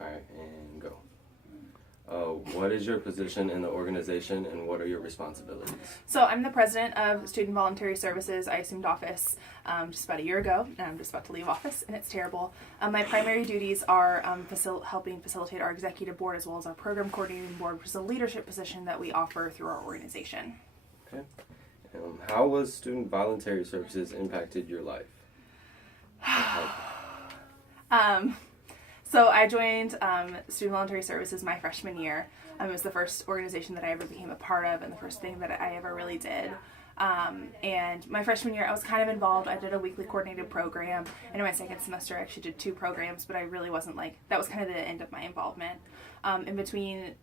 All right, and go. What is your position in the organization and what are your responsibilities? So I'm the president of Student Voluntary Services. I assumed office just about a year ago, and I'm just about to leave office, and it's terrible. My primary duties are helping facilitate our executive board as well as our program coordinating board, which is a leadership position that we offer through our organization. Okay. How was Student Voluntary Services impacted your life? So I joined Student Voluntary Services my freshman year. It was the first organization that I ever became a part of and the first thing that I ever really did. And my freshman year I was kind of involved. I did a weekly coordinated program, and in my second semester I actually did 2 programs, but I really wasn't that was kind of the end of my involvement. In between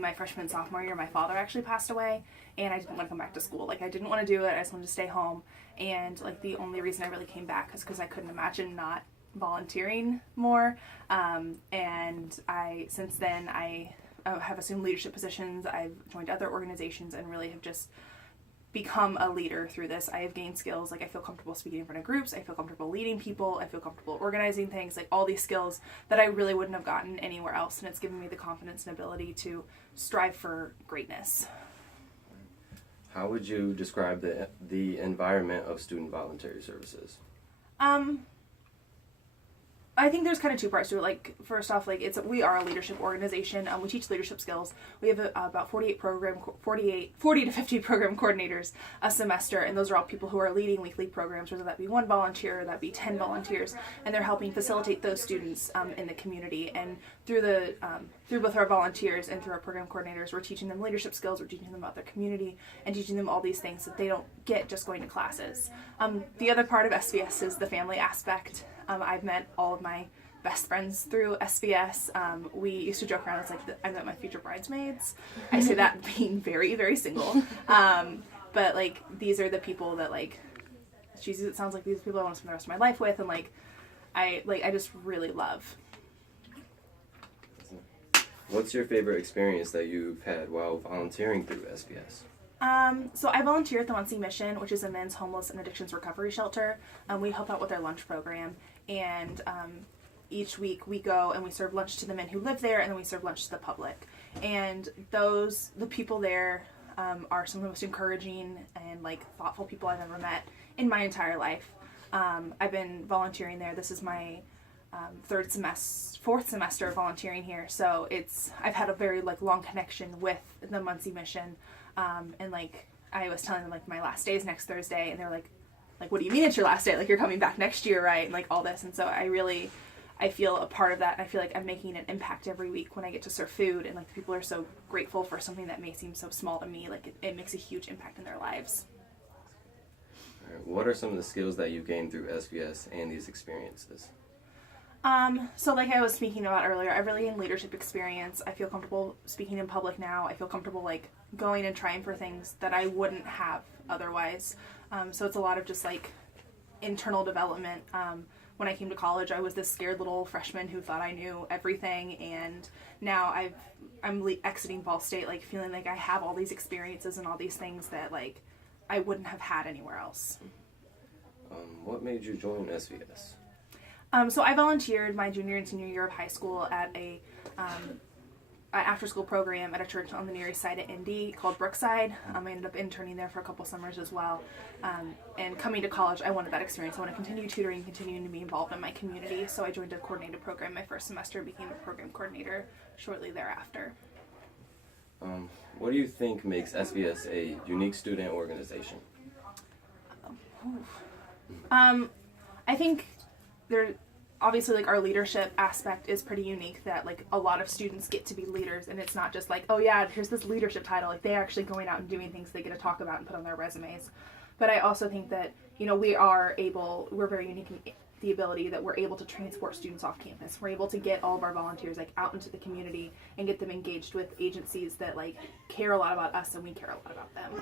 my freshman and sophomore year, my father actually passed away, and I didn't want to come back to school. I didn't want to do it. I just wanted to stay home, and the only reason I really came back is because I couldn't imagine not volunteering more. And since then I have assumed leadership positions. I've joined other organizations and really have just become a leader through this. I have gained skills. I feel comfortable speaking in front of groups. I feel comfortable leading people. I feel comfortable organizing things. All these skills that I really wouldn't have gotten anywhere else. And it's given me the confidence and ability to strive for greatness. How would you describe the environment of Student Voluntary Services? I think there's kind of 2 parts to it. First off, we are a leadership organization. We teach leadership skills. We have about 40 to 50 program coordinators a semester, and those are all people who are leading weekly programs, whether that be 1 volunteer or that be 10 volunteers, and they're helping facilitate those students in the community. And through both our volunteers and through our program coordinators, we're teaching them leadership skills. We're teaching them about their community and teaching them all these things that they don't get just going to classes. The other part of SVS is the family aspect. I've met all of my best friends through SVS. We used to joke around, I met my future bridesmaids. I say that being very, very single. But these are the people that cheesy it sounds like, these people I want to spend the rest of my life with, and I just really love. What's your favorite experience that you've had while volunteering through SVS? So I volunteer at the Muncie Mission, which is a men's homeless and addictions recovery shelter. We help out with their lunch program, and each week we go and we serve lunch to the men who live there, and then we serve lunch to the public. And the people there are some of the most encouraging and thoughtful people I've ever met in my entire life. I've been volunteering there. This is my 4th semester of volunteering here, so I've had a very long connection with the Muncie Mission. And I was telling them my last day is next Thursday, and they're like, what do you mean it's your last day? You're coming back next year, right? And all this. And so I feel a part of that. And I feel like I'm making an impact every week when I get to serve food, and the people are so grateful for something that may seem so small to me. It makes a huge impact in their lives. All right. What are some of the skills that you gained through SVS and these experiences? So like I was speaking about earlier, I've really gained leadership experience. I feel comfortable speaking in public now. I feel comfortable going and trying for things that I wouldn't have otherwise. So it's a lot of just internal development. When I came to college, I was this scared little freshman who thought I knew everything, and now I'm exiting Ball State feeling I have all these experiences and all these things that I wouldn't have had anywhere else. What made you join SVS? So I volunteered my junior and senior year of high school at an after-school program at a church on the Near East Side of Indy called Brookside. I ended up interning there for a couple summers as well. And coming to college, I wanted that experience. I want to continue tutoring, continuing to be involved in my community. So I joined a coordinated program my first semester, became a program coordinator shortly thereafter. What do you think makes SVS a unique student organization? I think there obviously our leadership aspect is pretty unique, that a lot of students get to be leaders, and it's not just oh yeah, here's this leadership title. They're actually going out and doing things they get to talk about and put on their resumes. But I also think that we're very unique in the ability that we're able to transport students off campus. We're able to get all of our volunteers out into the community and get them engaged with agencies that care a lot about us, and we care a lot about them.